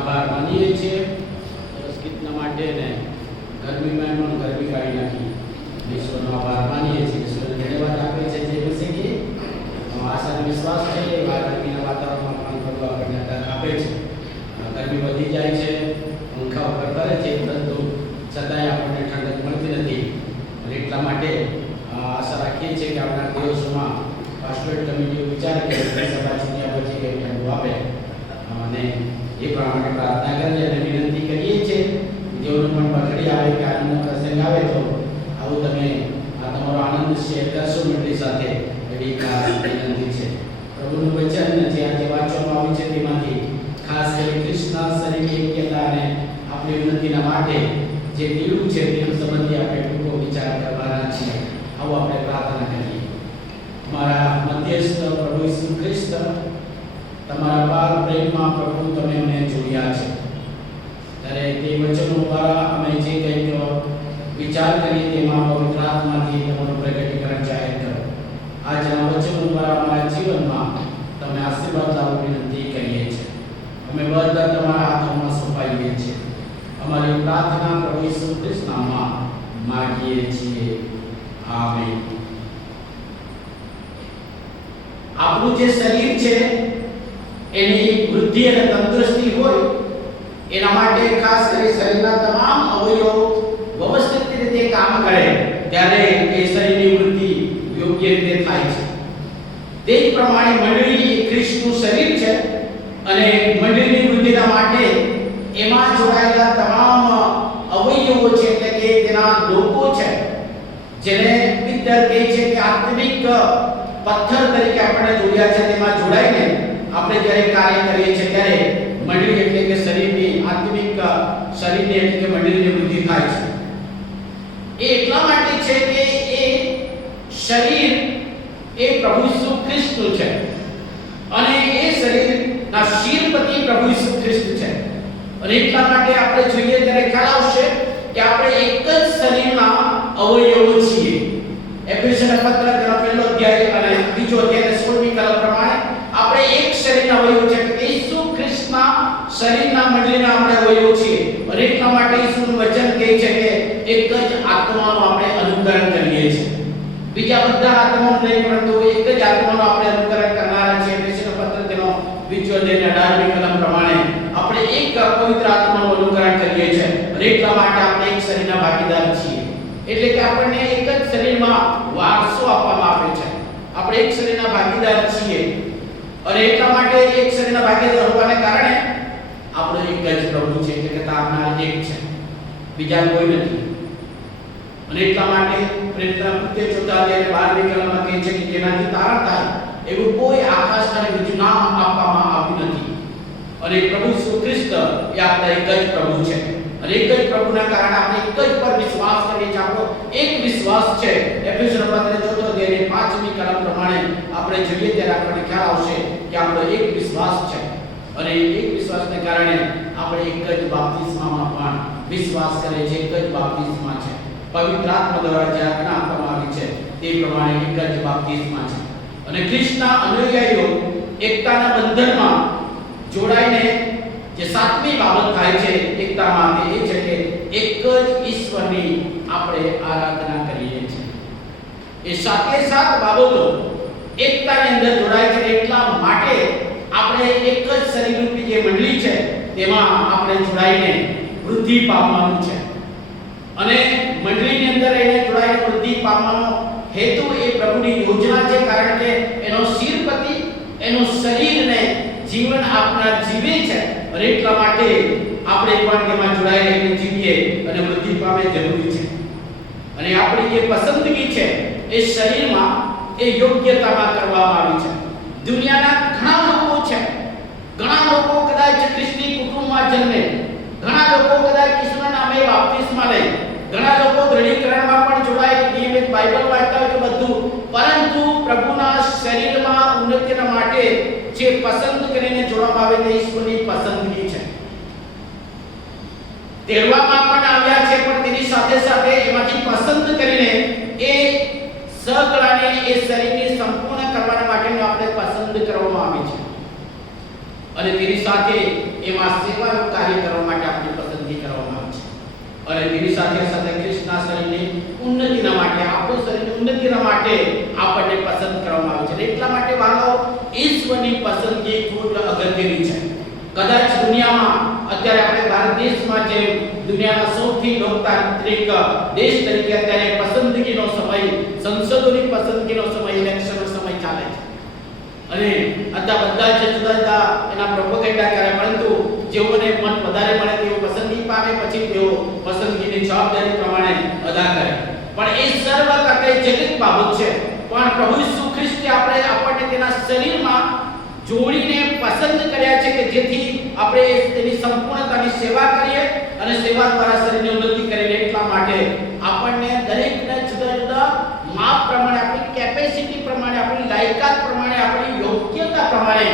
આભાર માનીએ છીએ સરસ ગીતના માટે ને ગરમીમાં પણ ગરમી કાઢી નાખી ઈશ્વરનો આભાર માનીએ છીએ. ઈશ્વરને ધન્યવાદ આપે છે જે વિશે આશા વિશ્વાસ છે એ ગરમીના વાતાવરણમાં પણ બધું આપણને આપે છે. ગરમી વધી જાય છે, પંખા ઉપર કરે છે, પરંતુ છતાંય આપણને ઠંડક મળતી નથી. અને એટલા માટે આશા રાખીએ છીએ કે આવનાર દિવસોમાં પાસ્ટોરેટ કમિટીઓ વિચાર કરે સભા ચૂંટ્યા પછી કંઈ ઠંડુ આપે અને એ પ્રમાણે પ્રાર્થના કરીએ અને વિનંતી કરીએ છીએ જેઓને પણ પકડી આવે કે આનંદનો પ્રસંગ આવે તો આવું તમે આ તમારો આનંદ શેર કરશો મંડળી સાથે એવી ખાસ વિનંતી છે. પ્રભુનું વચન જે આજે વાંચવામાં આવ્યું છે તેમાંથી ખાસ કરી કૃષ્ણ શરીરની એક્યતા અને આપણી ઉન્નતિના માટે જે દીડું છે તે સંબંધી આપણે ટૂંકો વિચાર કરવાના છીએ. આવો આપણે પ્રાર્થના કરીએ. મારા મધ્યસ્થ પ્રભુ ઈસુ ખ્રિસ્ત, તમારા પાર પ્રેમમાં પ્રભુ તમે અમને જોડ્યા છે ત્યારે તે વચનો દ્વારા અમે જે કંઈક વિચાર કરીએ તેમાં પવિત્ર આત્માથી તમારું પ્રગટીકરણ જાહેર કરો. આજના વચનો દ્વારા અમારા જીવનમાં તમે આશીર્વાદ લાવો વિનંતી કરીએ છીએ. અમે બધા તમારા હાથોમાં સોંપાઈએ છીએ. અમારી પ્રાર્થના પ્રભુ ઈસુ ખ્રિસ્તના નામમાં માંગીએ છીએ. આમેન. આપણું જે શરીર છે એની વૃદ્ધિ અને તંદુરસ્તી હોય એના માટે ખાસ કરી શરીરના તમામ અવયવો વ્યવસ્થિત રીતે કામ કરે ત્યારે એ શરીરની વૃદ્ધિ યોગ્ય રીતે થાય છે. તે જ પ્રમાણે મંડળી ખ્રિસ્તનું શરીર છે અને મંડળીની વૃદ્ધિના માટે એમાં જોડાયેલા તમામ અવયવો છે એટલે કે તેના લોકો છે જેને પિત્તર કહે છે કે આત્મિક પથ્થર તરીકે આપણે જોડ્યા છે તેમાં જોડાઈને આપણે જ્યારે કાર્ય કરીએ છીએ ત્યારે મંડળી એટલે કે શરીરની આત્મિક શરીરની એટલે કે મંડળીની વૃદ્ધિ થાય છે. એ એટલા માટે છે કે એ શરીર એ પ્રભુ ઈસુ ખ્રિસ્તનું છે અને એ શરીરના શિરપતિ પ્રભુ ઈસુ ખ્રિસ્ત છે. અને એટલા માટે આપણે જોઈએ ત્યારે ખ્યાલ આવશે કે આપણે એક જ શરીરના અવયવો છીએ. એફેસના પત્ર તેનો પહેલો અધ્યાય અને બીજો અધ્યાય 16મી કલમ પ્રમાણે આપણે એક શરીરના અવયવો છે કે ઈસુ ખ્રિસ્તના શરીરના મંડળીના આપણે અવયવો છીએ. અને એટલા માટે ઈસુનું વચન કહે છે કે એક જ આત્માનું આપણે અનુકરણ કરીએ છીએ. બીજા બધા આત્માઓ નહીં પરંતુ એક જ આત્માનું આપણે અનુકરણ કરનારા છીએ. એફેસના પત્ર તેનો બીજો અધ્યાય 18મી કલમ પ્રમાણે આપણે એક પવિત્ર આત્માનું અનુકરણ કરીએ છીએ. અને એટલા માટે આપણે એક શરીરના ભાગીદાર છીએ. એટલે કે આપણને એક જ શરીરમાં વારસો આપવામાં આવે છે. આપણે એક શરીરના ભાગીદાર છીએ અને એટલા માટે એક શરીરના ભાગીદાર હોવાને કારણે આપણો એક જ પ્રભુ છે એટલે કે તારનાર એક છે, બીજા કોઈ નથી. અને એટલા માટે પ્રેરિતના કૃત્ય 4 અને 12મી કલમમાં કહે છે કે જેનાથી તારણ થાય એવું કોઈ આકાશના બીજું નામ આપવામાં આવ્યું નથી. અને પ્રભુ ઈસુ ખ્રિસ્ત એ આપણા એક જ પ્રભુ છે. અને એક જ પ્રભુના કારણે આપણે એક જ પર વિશ્વાસ કરીએ છીએ. આપણો એક વિશ્વાસ છે. એફેસના પત્ર 4 અધ્યાય 5મી કલમ પ્રમાણે આપણે જોઈએ ત્યારે આપણને ખ્યાલ આવશે કે આપણો એક વિશ્વાસ છે. અને એક વિશ્વાસને કારણે આપણે એક જ બાપ્તિસ્મામાં પણ વિશ્વાસ કરીએ છીએ. એક જ બાપ્તિસ્મા છે. પવિત્ર આત્મા દ્વારા જે આજ્ઞા આપવામાં આવી છે તે પ્રમાણે એક જ બાપ્તિસ્મા છે. અને ખ્રિસ્તના અનુયાયીઓ એકતાના બંધનમાં જોડાઈને જે સાતમી બાબત થાય છે એકતામાં તે એ છે કે એક જ ઈશ્વરની આપણે આરાધના કરીએ છીએ. એ સાથે સાત બાબતો એકતાની અંદર જોડાય છે. એટલા માટે આપણે એક જ શરીરરૂપી જે મંડળી છે તેમાં આપણે જોડાઈને વૃદ્ધિ પામવાનું છે. અને મંડળીની અંદર એને જોડાઈને વૃદ્ધિ પામવાનો હેતુ એ પ્રભુની યોજના છે. કારણ કે એનો શિરપતિ એનું શરીરને જીવન આપનાર જીવે છે. અને એટલા માટે આપણે પણ તેમાં જોડાઈને જીવીએ અને વૃદ્ધિ પામે જરૂરી છે. અને આપણી જે પસંદગી છે એ શરીરમાં એ યોગ્યતામાં કરવામાં આવી છે. દુનિયાના ઘણા લોકો છે, ઘણા લોકો કદાચ ખ્રિસ્તી કુટુંબમાં જન્મે, ઘણા લોકો કદાચ ઈસુના નામે બાપ્તિસ્મા લે, ઘણા લોકો દ્રઢીકરણમાં પણ જોડાય, નિયમિત બાઇબલ વાંચતા હોય બધું, પરંતુ પ્રભુના શરીરમાં ઉન્નતિના માટે જે પસંદ કરીને જોડવામાં આવે તે ઈશ્વરની પસંદગી છે. તેડવામાં પણ આવ્યા છે પણ તેની સાથે સાથે એમાંથી પસંદ કરીને એ સકળાને એ શરીરને સંપૂર્ણ કરવાના માટેનો આપણે પસંદ કરવામાં આવી છે. અને તેની સાથે એમાં સેવાનું કાર્ય કરવા માટે આપણી પસંદગી કરવામાં આવે છે. અને તેની સાથે સાથે ખ્રિસ્તના શરીરની ઉન્નતિના માટે, આપણું શરીરની ઉન્નતિના માટે આપણને પસંદ કરવામાં આવે છે. એટલા માટે વાલો ઈશ્વરની પસંદગી ખૂબ અગત્યની છે. કદાચ દુનિયામાં અત્યારે આપણે ભારત દેશમાં જે દુનિયાના સૌથી લોકતાંત્રિક દેશ તરીકે અત્યારે પસંદગીનો સમય, સંસદોની પસંદગીનો સમય, ઇલેક્શનનો સમય ચાલે છે. અને અત્યારે બધા જ જુદા જુદા એના પ્રોપોગેન્ડા કરે, પરંતુ જેઓને મત વધારે મળે તેઓ પસંદગી પામે, પછી તેઓ પસંદગીની જવાબદારી પ્રમાણે અદા કરે. પણ એ સર્વ કરતા જટિલ બાબત છે. પણ પ્રભુ ઈસુ ખ્રિસ્તે આપણને તેના શરીરમાં જોડીને પસંદ કર્યા છે કે જેથી આપણે તેની સંપૂર્ણતાની સેવા કરીએ અને સેવા દ્વારા શરીરની ઉન્નતિ કરીએ. એટલા માટે આપણને દરેકને જુદા જુદા માપ પ્રમાણે, આપણી કેપેસિટી પ્રમાણે, આપણી લાયકાત પ્રમાણે, આપણી યોગ્યતા પ્રમાણે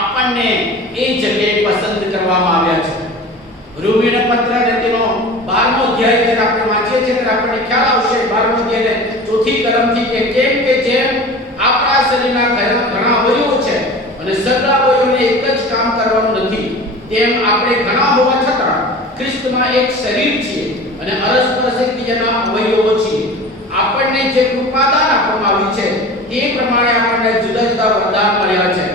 આપણને એ જગ્યાએ પસંદ કરવામાં આવ્યા છે. રોમીનો પત્ર અને તેનો 12મો અધ્યાય જ્યારે આપણે વાંચીએ છીએ ત્યારે આપણને ખ્યાલ આવશે 12મો અધ્યાય ચોથી કલમથી કે કેમ કે જેમ આપણા શરીરના ઘણા અવયવો છે અને સગળા અવયવોને એક જ કામ કરવાનું નથી, તેમ આપણે ઘણા હોવા છતાં ખ્રિસ્તમાં એક શરીર છીએ અને પરસ્પર એકબીજાના અવયવો છીએ. આપણને જે કૃપાદાન આપવામાં આવ્યું છે તે પ્રમાણે આપણને જુદા જુદા વરદાન મળ્યા છે.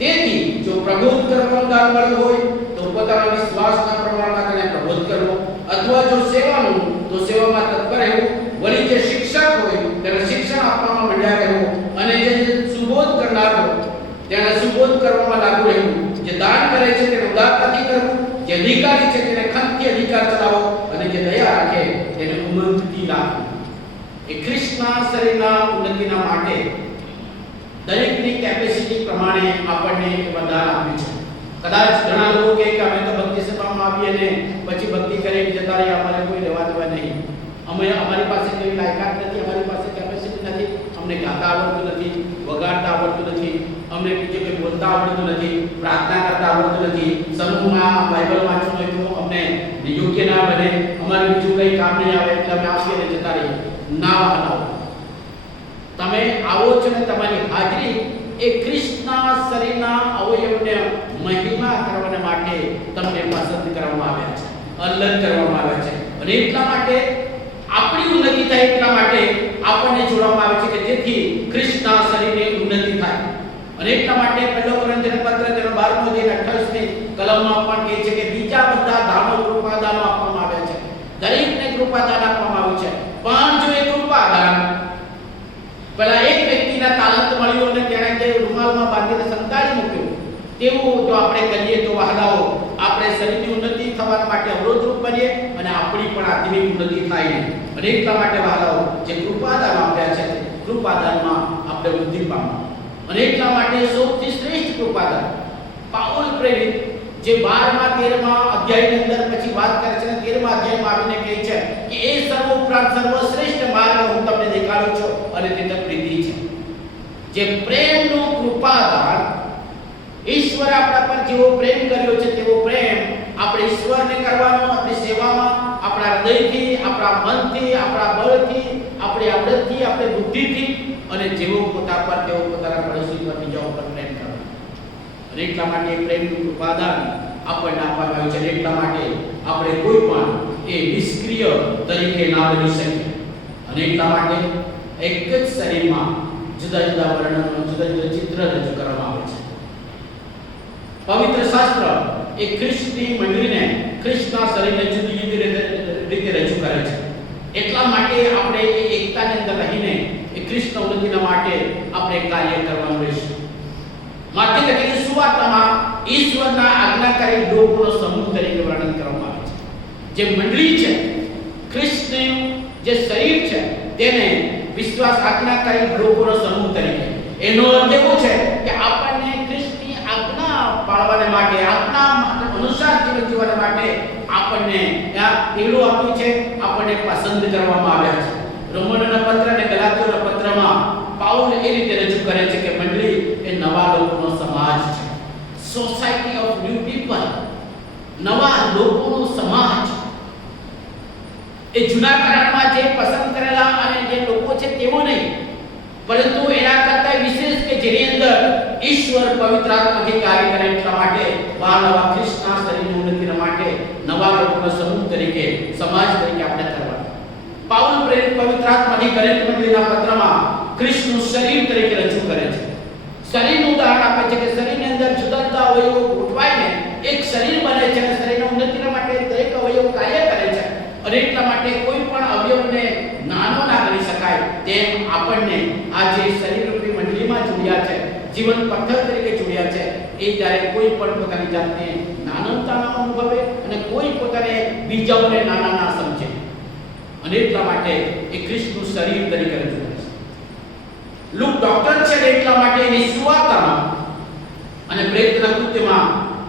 તેથી જો પ્રબોધ કરવાનું દાન મળ્યું હોય તો પોતાના વિશ્વાસના પ્રમાણમાં તેને પ્રબોધ કરવો, અથવા જો સેવાનું તો સેવામાં તત્પર રહેવું. વળી જે શિક્ષક હોય તેને શિક્ષણ આપવામાં મંડ્યા રહેવું, અને જે સુબોધ કરનાર હોય તેને સુબોધ કરવામાં લાગુ રહેવું. જે દાન કરે છે તેને ઉદારતાથી કરવું, જે અધિકારી છે તેને ખંતથી અધિકાર ચલાવો, અને જે દયા રાખે તેને ઉમંગથી રાખવું. એ ખ્રિસ્તના શરીરના ઉન્નતિના માટે દરેકની કેપેસિટી પ્રમાણે આપણને વરદાન આપ્યું છે. કદાચ ઘણા લોકો કહે કે અમે તો ભક્તિ સભામાં આવીએ ને પછી ભક્તિ કરીને જતા રહીએ, અમારે કોઈ લેવા દેવા નહીં, અમારી પાસે કોઈ લાયકાત નથી, અમારી પાસે કેપેસિટી નથી, અમને ગાતા આવડતું નથી, વગાડતા આવડતું નથી, અમને બીજું કંઈ બોલતા આવડતું નથી, પ્રાર્થના કરતા આવડતું નથી, સમૂહમાં બાઇબલ વાંચવું હોય તો અમને યોગ્ય ના બને, અમારે બીજું કંઈ કામ નહીં આવે એટલે અમે આપીએ ને જતા રહીએ. ના બનાવો, તમે આવો છો ને તમારી હાજરી એ ખ્રિસ્તના શરીરના અવયવને મહિમા કરવા માટે તમને પસંદ કરવામાં આવ્યા છે, અલગ કરવામાં આવ્યા છે. અને એટલા માટે આપણી ઉન્નતિ થાય, એટલા માટે આપણને જોડવામાં આવે છે કે જેથી ખ્રિસ્તના શરીરની ઉન્નતિ થાય. અને એટલા માટે પહેલો કોરિન્થીયન પત્ર તેનો 12મો અધ્યાય 28ની કલમમાં પણ કહે છે કે બીજા બધા દાનો કૃપાદાનો આપવામાં આવ્યા છે, દરેકને કૃપાદાન આપવામાં આવ્યું છે. પણ જો એ કૃપાદાન પેલા એક વ્યક્તિના તાલંત મળ્યું અને તેણે તે રૂમાલમાં બાંધીને સંતાડી મૂક્યું તેવું જો આપણે કરીએ તો વહાલાઓ આપણે શરીરની ઉન્નતિ થવા માટે અવરોધરૂપ બનીએ અને આપણી પણ આત્મિક ઉન્નતિ થાય નહીં. અને એટલા માટે વહાલાઓ જે કૃપાદાન આપ્યા છે તે કૃપાદાનમાં આપણે વૃદ્ધિ પામો. અને એટલા માટે સૌથી શ્રેષ્ઠ કૃપાદાન પાઉલ પ્રેરિત જે 12મા 13મા અધ્યાયની અંદર પછી વાત કરે છે, 13મા અધ્યાયમાં આવીને કહે છે કે એ સર્વ ઉપરાંત સર્વશ્રેષ્ઠ માર્ગ હું તમને દેખાડું છું અને તે પ્રીતિ છે. જે પ્રેમનો કૃપાદાન, ઈશ્વર આપણા પર જેવો પ્રેમ કર્યો છે તેવો પ્રેમ આપણે ઈશ્વરને કરવાનો, આપણી સેવામાં આપણા હૃદયથી, આપણા મનથી, આપણા બળથી, આપણી આવડતથી, આપણી બુદ્ધિથી, અને જેવો પોતા પર તેવો પોતાના પડોશી પર, બીજા ઉપર પ્રેમ કરવાનો. અને એટલા માટે પ્રેમનું કૃપાદાન આપણને આપવામાં આવ્યું છે. એટલા માટે આપણે કોઈ પણ એ નિષ્ક્રિય તરીકે ના બની શકીએ. અને એટલા માટે એક જ શરીરમાં જુદા જુદા વર્ણનો, જુદા જુદા ચિત્ર રજૂ કરવામાં આવે છે. પવિત્ર શાસ્ત્ર એ ખ્રિસ્તની મંડળીને, ખ્રિસ્તના શરીરને જુદી જુદી રીતે રજૂ કરે છે. એટલા માટે આપણે એ એકતાની અંદર રહીને એ ખ્રિસ્તના ઉન્નતિના માટે આપણે કાર્ય કરવાનું રહેશે. માથે લખેલી સુવાર્તામાં ઈશ્વરના આજ્ઞાકારી લોકોનો સમૂહ તરીકે વર્ણન કરવામાં આવે છે. જે મંડળી છે, ખ્રિસ્તનું જે શરીર છે, તેને વિશ્વાસ આજ્ઞાકારી લોકોનો સમૂહ તરીકે. એનો અર્થ એવો છે કે આપણને ખ્રિસ્તની આજ્ઞા પાળવાને માટે, આજ્ઞા અનુસાર જીવન જીવવા માટે આપણને પેલું આપ્યું છે, આપણને પસંદ કરવામાં આવ્યા છે. રોમનના પત્ર અને ગલાતીયોના પત્રમાં પાઉલ એ રીતે રજૂ કરે છે કે મંડળી એ નવા લોકોનો સમાજ છે, સોસાયટી ઓફ ન્યૂ પીપલ, નવા લોકોનો સમાજ. એ જૂના કરારમાં જે પસંદ કરેલા અને જે લોકો છે તેવો નહીં, પરંતુ એના કરતા વિશેષ કે જેની અંદર ઈશ્વર પવિત્ર આત્માથી કાર્ય કરે. એટલા માટે નવા ખ્રિસ્તના નવા લોકોના સમૂહ તરીકે, સમાજ તરીકે આપણે કરવાનું. પાઉલ પ્રેરિત પવિત્ર આત્માની કોરિન્થ મંડળીના પત્રમાં ખ્રિસ્તનું શરીર તરીકે રજૂ કરે છે. શરીરનું ઉદાહરણ આપે છે કે શરીરની અંદર જુદા જુદા અવયવો ગોઠવાઈને એક શરીર બને છે અને શરીરના ઉન્નતિના માટે દરેક અવયવ કાર્ય કરે છે. અને એટલા માટે કોઈ પણ અવયવને નાનો ના ગણી શકાય તેમ આપણને આ જે શરીરરૂપી મંડળીમાં જોડ્યા છે, જીવન પથ્થર તરીકે જોડ્યા છે, એ ત્યારે કોઈ પણ પોતાની જાતને નાનતા ન અનુભવે અને કોઈ પોતાને બીજાઓને નાના ના સમજે. અને એટલા માટે એ ખ્રિસ્તનું શરીર તરીકે રજૂ કરે છે. લુક ડોક્ટર છે એટલા માટે એની સુવાર્તામાં અને પ્રેરિતના કૃત્યમાં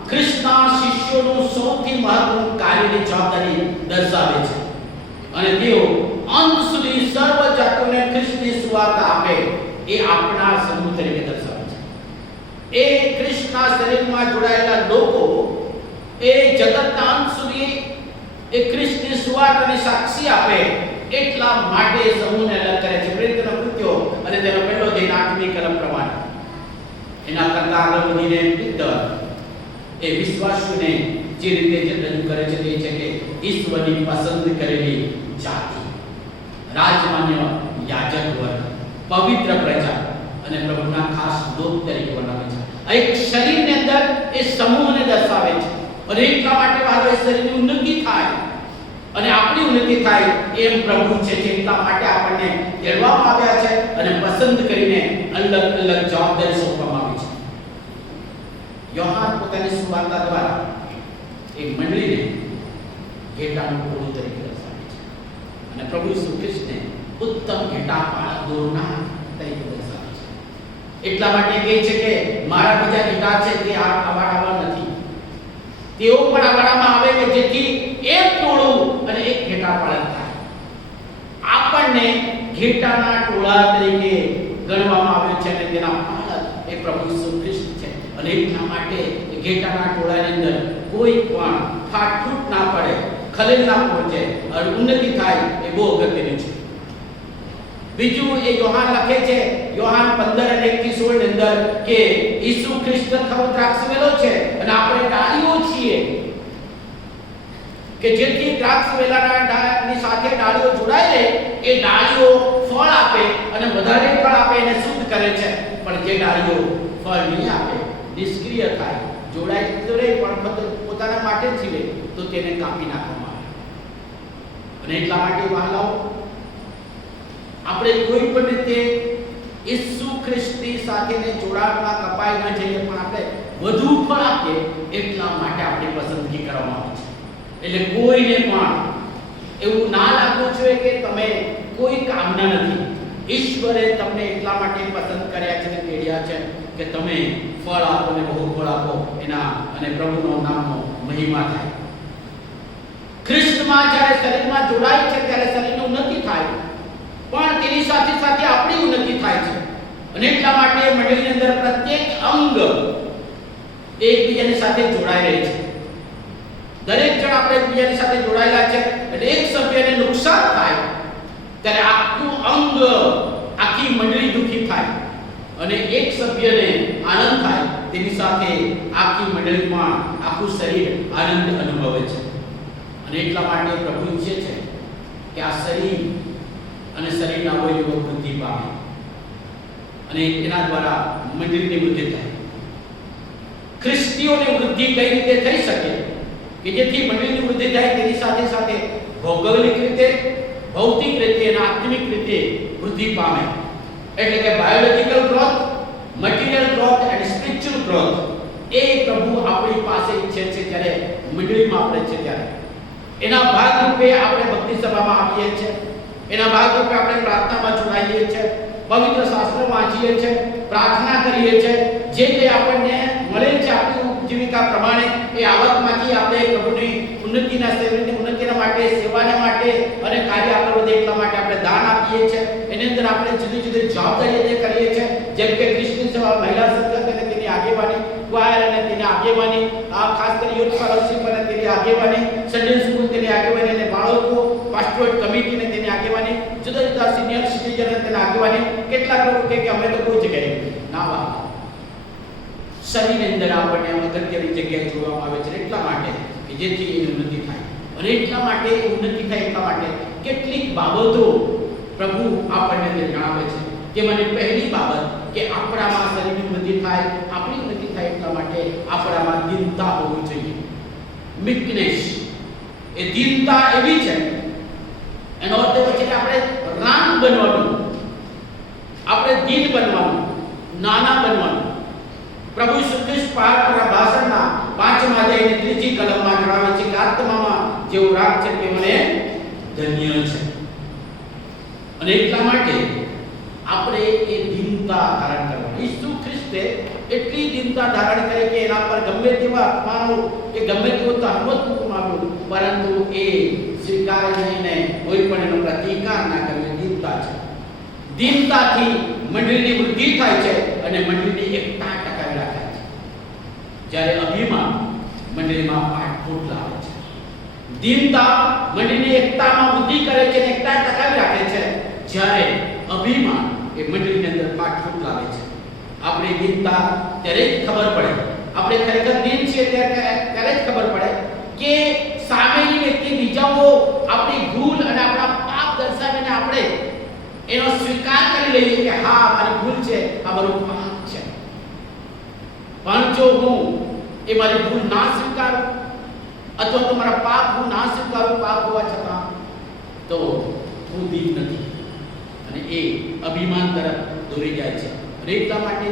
ખ્રિસ્તના શિષ્યોનું સૌથી મહત્વનું કાર્યની જવાબદારી દર્શાવે છે. અને તેઓ અંત સુધી સર્વ જાતોને ખ્રિસ્તની સુવાર્તા આપે એ આપણા સમૂહ તરીકે દર્શાવે છે. એ ખ્રિસ્તના શરીરમાં જોડાયેલા લોકો એ જગતના અંત સુધી એ ખ્રિસ્તની સુવાર્તાની સાક્ષી આપે એટલા માટે સમૂહને અલગ કરે છે. પ્રેરિતના કૃત્યો અને તેનો પહેલો અધ્યાય 8મી કલમ પ્રમાણે એના કરતા આગળ વધીને પીતર એ વિશ્વાસીઓને જે રીતે રજૂ કરે છે તે છે કે ઈશ્વરની પસંદ કરેલી જાતિ, રાજમાન્ય યાજક વર્ગ, પવિત્ર પ્રજા અને પ્રભુના ખાસ લોક તરીકે બનાવે છે. આ એક શરીરની અંદર એ સમૂહને દર્શાવે છે. અને એટલા માટે મારો શરીરની ઉન્નતિ થાય અને આપણી ઉન્નતિ થાય એમ પ્રભુ છે. એટલા માટે આપણને તેડવામાં આવ્યા છે અને પસંદ કરીને અલગ અલગ જવાબદારી સોંપવામાં આવી છે. યોહાન પોતાની સુવાર્તા દ્વારા એક મંડળીને ઘેટાનું ટોળું તરીકે દર્શાવે છે અને પ્રભુ ઈસુ ખ્રિસ્તને ઉત્તમ ઘેટા પાળક દોરનાર તરીકે દર્શાવે છે. એટલા માટે કહે છે કે મારા બીજા ઘેટા છે તે આ વાડામાં નથી, તેઓ પણ આ વાડામાં આવે કે જેથી એક ટોળું અને એક ઘેટા પાળક થાય. આપણને ઘેટાના ટોળા તરીકે ગણવામાં આવે છે અને તેના પાળક એ પ્રભુ ઈસુ ખ્રિસ્ત છે. અને એટલા માટે ઘેટાના ટોળાની અંદર કોઈ પણ ફાટફૂટ ના પડે, ખલેલ ના પહોંચે અને ઉન્નતિ થાય એ બહુ અગત્યનું છે. બીજું એ યોહાન લખે છે, યોહાન 15 અને 1-16 ની અંદર કે ઈસુ ખ્રિસ્ત ખરો દ્રાક્ષવેલો છે અને આપણે ડાળીઓ છીએ કે જેથી દ્રાક્ષવેલાની સાથે ડાળીઓ જોડાય રહે, એ ડાળીઓ ફળ આપે અને વધારે ફળ આપે એને શુદ્ધ કરે છે. પણ જે ડાળીઓ ફળ નહીં આપે, નિષ્ક્રિય થાય, જોડાય તો રહે પણ પોતાના માટે જ જીવે, તો તેને કાપી નાખવામાં આવે. અને એટલા માટે વહાલાઓ આપણે કોઈ પણ રીતે ઈસુ ખ્રિસ્તની સાથેને જોડાણમાં કપાઈ ન જઈએ, પણ આપણે વધુ ફળ આપીએ એટલા માટે આપણી પસંદગી કરવામાં આવે છે. એટલે કોઈને પણ એવું ના લાગવું જોઈએ કે તમે કોઈ કામના નથી. ઈશ્વરે તમને એટલા માટે પસંદ કર્યા છે અને તેડ્યા છે કે તમે ફળ આપો અને બહુ ફળ આપો, એના અને પ્રભુનો નામનો મહિમા થાય. ખ્રિસ્તમાં જ્યારે શરીરમાં જોડાય છે ત્યારે શરીરની ઉન્નતિ થાય, પણ તેની સાથે સાથે આપણી ઉન્નતિ થાય છે. અને એટલા માટે મંડળીની અંદર પ્રત્યેક અંગ એકબીજાની સાથે જોડાઈ રહે છે. દરેક જણ આપણે એકબીજાની સાથે જોડાયેલા છે. એટલે એક સભ્યને નુકસાન થાય ત્યારે આખું અંગ, આખી મંડળી દુઃખી થાય, અને એક સભ્યને આનંદ થાય તેની સાથે આખી મંડળીમાં આખું શરીર આનંદ અનુભવે છે. અને એટલા માટે પ્રભુ ઈચ્છે છે કે આ શરીર અને શરીરના અવયવો વૃદ્ધિ પામે અને એના દ્વારા મંડળીની વૃદ્ધિ થાય. ખ્રિસ્તીઓની વૃદ્ધિ કઈ રીતે થઈ શકે કે જેથી મંડળીની વૃદ્ધિ થાય, તેની સાથે સાથે ભૌગોલિક રીતે, ભૌતિક રીતે અને આત્મિક રીતે વૃદ્ધિ પામે. એટલે કે biological growth, material growth and spiritual growth એ પ્રભુ આપણી પાસે ઈચ્છે છે જ્યારે મંડળીમાં આપણે છે ત્યારે. એના ભાગરૂપે આપણે ભક્તિ સભામાં આવીએ છીએ, એના ભાગરૂપે આપણે પ્રાર્થનામાં જોડાઈએ છીએ, પવિત્ર શાસ્ત્ર વાંચીએ છીએ, પ્રાર્થના કરીએ છીએ. જે તે આપણને મળે છે આપણી જીવિકા પ્રમાણે એ આવકમાંથી આપણે પ્રભુની ઉન્નતિના સેવાની ઉન્નતિના માટે, સેવાના માટે અને કાર્ય આગળ વધે એટલા માટે આપણે દાન આપીએ છીએ. એની અંદર આપણે જુદી જુદી જવાબદારી કરીએ છીએ, જેમ કે ક્રિશ્ચિયન સેવા, મહિલા સંગઠન અને તેની આગેવાની, ક્વાયર અને તેની આગેવાની, આ ખાસ કરી યુથ ફેલોશિપ અને તેની આગેવાની, સન્ડે સ્કૂલ તેની આગેવાની અને બાળકો પાસ્ટોરેટ કમિટી અને તેની આગેવાની, જુદા જુદા સિનિયર સિટીઝન અને તેની આગેવાની. કેટલાક લોકો કહે કે અમે તો કોઈ જગ્યાએ ના વાહ, શરીરની અંદર આપણને અગત્યની જગ્યાએ જોવામાં આવે છે. એટલા માટે કે જેથી એની ઉન્નતિ થાય. અને એટલા માટે ઉન્નતિ થાય એટલા માટે કેટલીક બાબતો પ્રભુ આપણને જણાવે છે કે મને પહેલી બાબત કે આપણામાં શરીરની ઉન્નતિ થાય, આપણી ઉન્નતિ થાય એટલા માટે આપણામાં દીનતા હોવી જોઈએ. મીકનેસ એ દીનતા એવી છે, એનો અર્થ એ છે કે આપણે રામ બનવાનું, આપણે દીન બનવાનું, નાના બનવાનું. પ્રભુ ઈસુ ખ્રિસ્ત ભાષણના 5મા અધ્યાયની 3જી કલમમાં જણાવે છે કે આત્મામાં જેવું રાગ છે તે મને ધન્ય છે. અને એટલા માટે આપણે એ દીનતા ધારણ કરવાની. ઈસુ ખ્રિસ્તે એટલી દીનતા ધારણ કરી કે એના પર ગમે તેવા અપમાનો કે ગમે તેવો તહમત મૂકવામાં આવ્યો, પરંતુ એ સ્વીકારે નહીં ને કોઈ પણ એનો પ્રતિકાર ના કરે. દીનતા છે. દીનતાથી મંડળીની વૃદ્ધિ થાય છે અને મંડળીની એકતા ટકાવી રાખે છે. જ્યારે અભિમાન મંડળીમાં ફાટફૂટ લાવે છે. દીનતા મંડળીની એકતામાં વૃદ્ધિ કરે છે અને એકતા ટકાવી રાખે છે. જ્યારે અભિમાન એ મંડળીની અંદર ફાટફૂટ લાવે છે. આપણે દીનતા ત્યારે જ ખબર પડે, આપણે ખરેખર દીન છીએ ત્યારે જ ખબર પડે કે સામેની વ્યક્તિ બીજાઓ આપણી ભૂલ અને આપણા પાપ દર્શાવીને આપણે એનો સ્વીકાર કરી લઈએ કે હા મારી ભૂલ છે, આ મારું પાપ છે. પણ જો હું એ મારી ભૂલ ના સ્વીકારું અથવા તો મારા પાપ હું ના સ્વીકારું, પાપ હોવા છતાં, તો હું દીન નથી અને એ અભિમાન તરફ દોરી જાય છે. અને એટલા માટે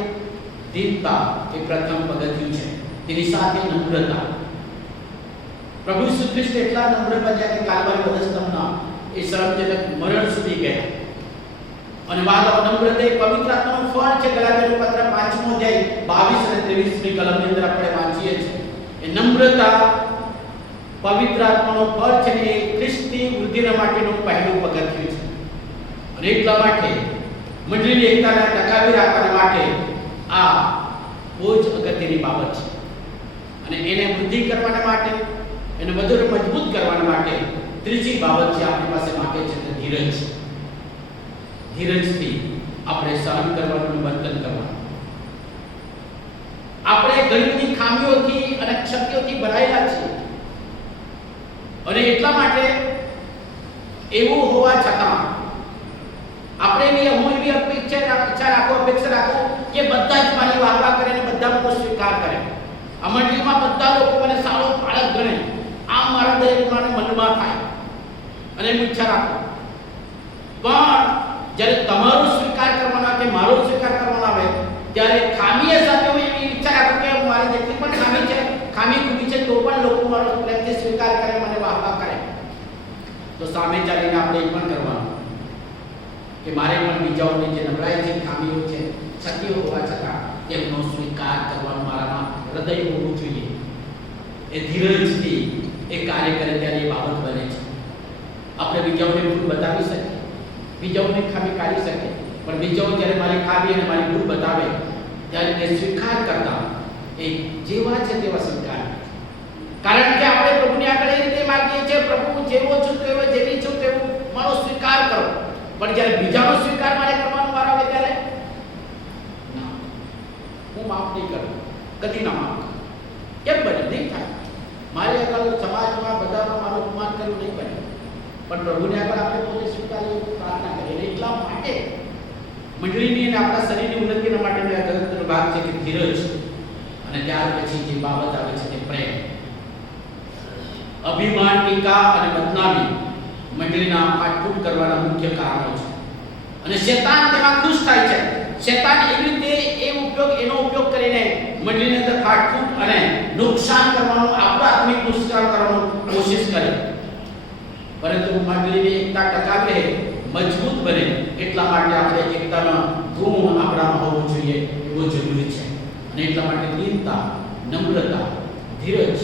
દીનતા એ પ્રથમ પગથિયું છે. તેની સાથે નમ્રતા. પ્રભુ ઈસુ ખ્રિસ્ત એટલા નમ્ર બન્યા કે કાલવારી વધસ્તંભના એ શરમજનક મરણ સુધી ગયા. અને વાલો નમ્રતા એ પવિત્ર આત્માનું ફળ છે. ગલાતીયનું પત્ર 5મો અધ્યાય 22 અને 23ની કલમની અંદર આપણે વાંચીએ છીએ. એ નમ્રતા પવિત્ર આત્માનું ફળ છે ને એ ખ્રિસ્તી વૃદ્ધિના માટેનું પહેલું પગથિયું છે. અને એટલા માટે મંડળીની એકતાને ટકાવી રાખવા માટે આ બહુ જ અગત્યની બાબત છે. અને એને વૃદ્ધિ કરવા માટે, એને વધુ મજબૂત કરવા માટે ત્રીજી બાબત છે આપણી પાસે માંગે છે તે ધીરજ. ધીરજથી આપણે સહન કરવાનું, વર્તન કરવાનું. આપણે ઘણી બધી ખામીઓથી અને ક્ષતિઓથી ભરાયેલા છીએ અને એટલા માટે એવું હોવા છતાં આપણે એવી અપેક્ષા રાખો કે બધા જ મારી વાહવા કરે અને બધા મને સ્વીકાર કરે. આ મંડળીમાં બધા લોકો મને સારો બાળક ગણે, આમ મારા દરેકમાં મનમાં થાય અને એની ઈચ્છા રાખો. પણ જ્યારે તમારો સ્વીકાર કરવાનો કે મારો સ્વીકાર કરવાનો આવે ત્યારે ખામી સાથે હું એવી ઈચ્છા રાખું કે મારી જેટલી પણ ખામી છે, ખામી ખૂબી છે, તો પણ લોકો મારો પ્રેમથી સ્વીકાર કરે, મને વાહવા કરે. તો સામે ચાલીને આપણે એ પણ કરવાનું કે મારે પણ બીજાઓની જે નબળાઈ છે, ખામીઓ છે, ક્ષતિઓ હોવા છતાં એમનો સ્વીકાર કરવાનું મારામાં હૃદય હોવું જોઈએ. એ ધીરજથી એ કાર્ય કરે ત્યારે એ બાબત બને છે. આપણે બીજાઓને ભૂલ બતાવી શકીએ, બીજાઓને ખામી કાઢી શકીએ, પણ બીજાઓ જ્યારે મારી ખામી અને મારી ભૂલ બતાવે ત્યારે તે સ્વીકાર કરતા એ જેવા છે તેવા સ્વીકાર. કારણ કે આપણે પ્રભુની આગળ એ રીતે માંગીએ છીએ, પ્રભુ જેવો છું તેવો, જેવી છું તેવું મારો સ્વીકાર કરો. પણ જ્યારે બીજાનો સ્વીકાર મારે કરવાનો વારો આવે ત્યારે ના, હું માફ નહીં કરું, કદી ના માફ કરું. કેમ બને? નહીં થાય. મારે આગળ સમાજમાં બધામાં મારું અપમાન કરવું નહીં બને, પણ પ્રભુને આગળ આપણે પોતે સ્વીકારીએ, પ્રાર્થના કરીએ. એટલા માટે મંડળીની અને આપણા શરીરની ઉન્નતિના માટેનો અગત્યનો ભાગ છે કે ધીરજ. અને ત્યાર પછી જે બાબત આવે છે તે પ્રેમ. અભિમાન, ટીકા અને બદનામી મંડળીના ફાટફૂટ કરવાના મુખ્ય કારણો છે. અને શેતાન તેમાં ખુશ થાય છે. શેતાન એવી રીતે એનો ઉપયોગ કરીને મંડળીની અંદર ફાટફૂટ અને નુકસાન કરવાનું, આપણા આત્મિક નુકસાન કરવાનું કોશિશ કરે. પરંતુ મંડળીની એકતા ટકાવી રહે, મજબૂત બને, એટલા માટે આપણે એકતાના ગુણ આપણામાં હોવો જોઈએ, એ બહુ જરૂરી છે. અને એટલા માટે દીનતા, નમ્રતા, ધીરજ,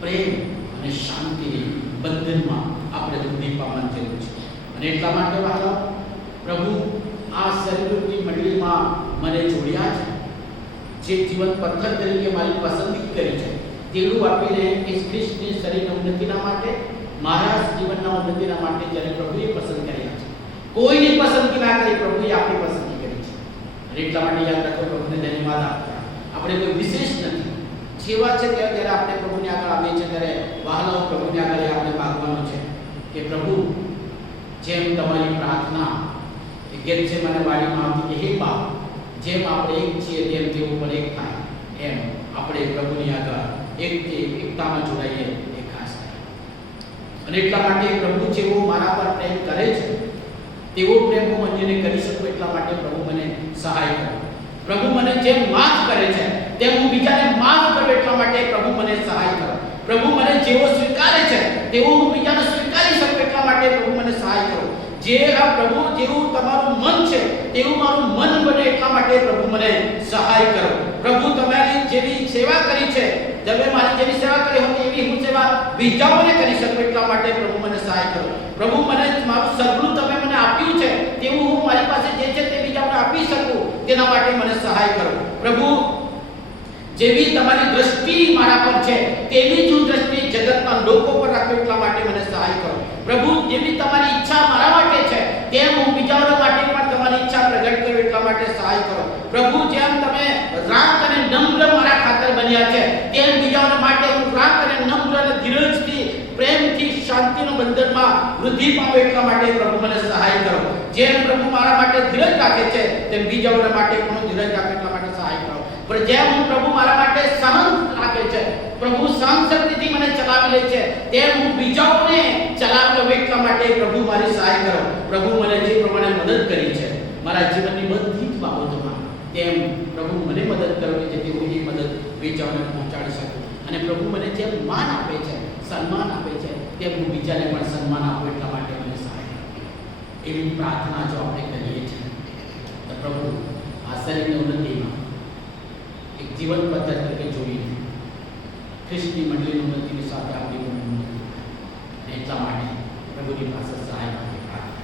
પ્રેમ અને શાંતિની બંધનમાં આપણે વૃદ્ધિ પામવાની જરૂર છે. અને એટલા માટે વહાલા પ્રભુ આ શરીરની મંડળીમાં મને જોડ્યા છે, જે જીવન પથ્થર તરીકે મારી પસંદગી કરી છે, તેવું આપીને એ ખ્રિસ્તની શરીરના ઉન્નતિના માટે, મારા જીવનના ઉન્નતિના માટે જ્યારે પ્રભુએ પસંદ કર્યા છે. કોઈની પસંદગી ના કરી, પ્રભુએ આપણી પસંદગી કરી છે. અને એટલા માટે યાદ રાખો, પ્રભુને ધન્યવાદ આપતા. આપણે કોઈ વિશેષ નથી. જેવા છે ત્યારે જ્યારે આપણે પ્રભુની આગળ આવીએ છીએ ત્યારે વહાલાઓ પ્રભુની આગળ આપણે માગવાનું છે કે પ્રભુ, જેમ તમારી પ્રાર્થના એ ગેતસેમાને વાડીમાં આવતી કે હે બાપ, જેમ આપણે એક છીએ તેમ તેઓ પણ એક થાય, એમ આપણે પ્રભુની આગળ એકતામાં જોડાઈએ એ ખાસ થાય. અને એટલા માટે પ્રભુ જેવો મારા પર પ્રેમ કરે છે તેવો પ્રેમ હું અન્યને કરી શકું, એટલા માટે પ્રભુ મને સહાય કરો. પ્રભુ મને જેમ માફ કરે છે તેમ હું બીજાને માફ કરું, એટલા માટે પ્રભુ મને સહાય કરો. પ્રભુ મને જેવો સ્વીકારે છે તેવો હું બીજાને સ્વીકારી શકું, એટલા માટે પ્રભુ મને સહાય કરો. જે આ પ્રભુ જેવું તમારું મન છે તેવું મારું મન બને, એટલા માટે પ્રભુ મને સહાય કરો. પ્રભુ, તમારી જેવી સેવા કરી છે, તમે મારી જેવી સેવા કરી હોય એવી હું સેવા બીજાઓને કરી શકું, એટલા માટે પ્રભુ મને સહાય કરો. પ્રભુ, મને મારું સગળું તમે મને આપ્યું છે તેવું હું મારી પાસે જે છે તે બીજાઓને આપી શકું, તેના માટે મને સહાય કરો. પ્રભુ, જેવી તમારી દ્રષ્ટિ મારા પર છે તેવી જ હું દ્રષ્ટિ જગતના લોકો પર રાખો, એટલા માટે મને સહાય કરો. પ્રભુ, જેવી તમારી ઈચ્છા મારા માટે છે તેમ હું બીજાઓના માટે પણ તમારી ઈચ્છા પ્રગટ કરું, એટલા માટે સહાય કરો. પ્રભુ, જેમ તમે રાગ અને નમ્ર મારા ખાતર બન્યા છે તેમ બીજાઓના માટે હું રાગ અને નમ્ર અને ધીરજથી, પ્રેમથી, શાંતિના બંધનમાં વૃદ્ધિ પામું, એટલા માટે પ્રભુ મને સહાય કરો. જેમ પ્રભુ મારા માટે ધીરજ રાખે છે તેમ બીજાઓના માટે પણ ધીરજ રાખે, એટલા માટે સહાય કરો. પર જેમ હું પ્રભુ મારા માટે સહન રાખે છે, પ્રભુ સહન શક્તિથી મને ચલાવી લે છે, તેમ હું બીજાઓને ચલાવી લઉં, એટલા માટે પ્રભુ મારી સહાય કરો. પ્રભુ, મને જે પ્રમાણે મદદ કરી છે મારા જીવનની બધી જ બાબતોમાં, તેમ પ્રભુ મને મદદ કરો કે જેથી હું એ મદદ બીજાઓને પહોંચાડી શકું. અને પ્રભુ મને જેમ માન આપે છે, સન્માન આપે છે, તેમ હું બીજાને પણ સન્માન આપું, એટલા માટે મને સહાય કરો. એવી પ્રાર્થના જો આપણે કરીએ છીએ તો પ્રભુ આ શરીરની ઉન્નતિમાં એક જીવન પદ્ધતિ તરીકે જોઈને ખ્રિસ્તી મંડળીની ઉન્નતિની સાથે આપણી પણ ઉન્નતિ, એટલા માટે પ્રભુની પાસે સહાય માટે પ્રાર્થના.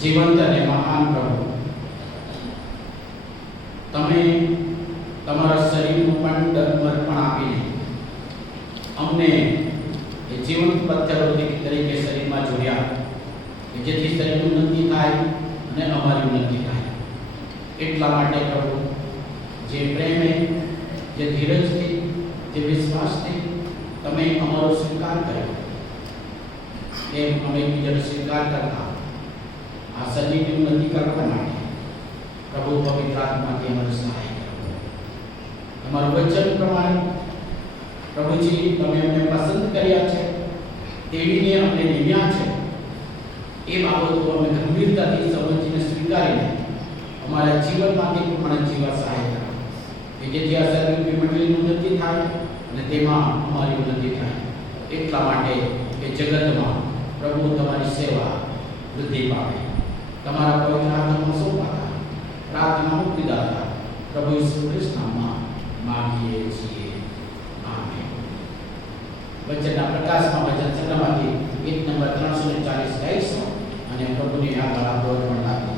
જીવંત અને મહાન પ્રભુ, તમે તમારા શરીરનું પણ અર્પણ આપીને અમને એ જીવંત પદ્ધતિ તરીકે શરીરમાં જોડ્યા, કે જેથી શરીરની ઉન્નતિ થાય અને અમારી ઉન્નતિ થાય. એટલા માટે પ્રભુ, જે પ્રેમે, જે ધીરજથી, જે વિશ્વાસથી તમે અમારો સ્વીકાર કર્યો, તેમ અમે બીજાનો સ્વીકાર કરતા આ શરીરની ઉન્નતિ કરવા માટે પ્રભુ પવિત્ર આત્માથી અમારો સહાય કરો. તમારું વચન પ્રમાણે પ્રભુજી તમે અમને પસંદ કર્યા છે, તેવીને અમને નિમ્યા છે, એ બાબતો અમે ગંભીરતાથી સમજીને સ્વીકારીને અમારા જીવનમાંથી પણ જીવા સહાય કરો, કે જેથી આ શરીરની મંડળીની ઉન્નતિ થાય અને તેમાં અમારી ઉન્નતિ થાય. એટલા માટે કે જગતમાં પ્રભુ તમારી સેવા વૃદ્ધિ પામે. તમારા પવિત્ર હાથમાં સોંપાતા પ્રાર્થના મુક્તિદાતા પ્રભુ ઈસુ ખ્રિસ્તના નામમાં માંગીએ છીએ. આમેન. વચનના પ્રકાશમાં વચન સંગ્રહમાંથી ગીત નંબર 340 ગાઈશું અને પ્રભુની આગળ આપણો પણ લાગીએ.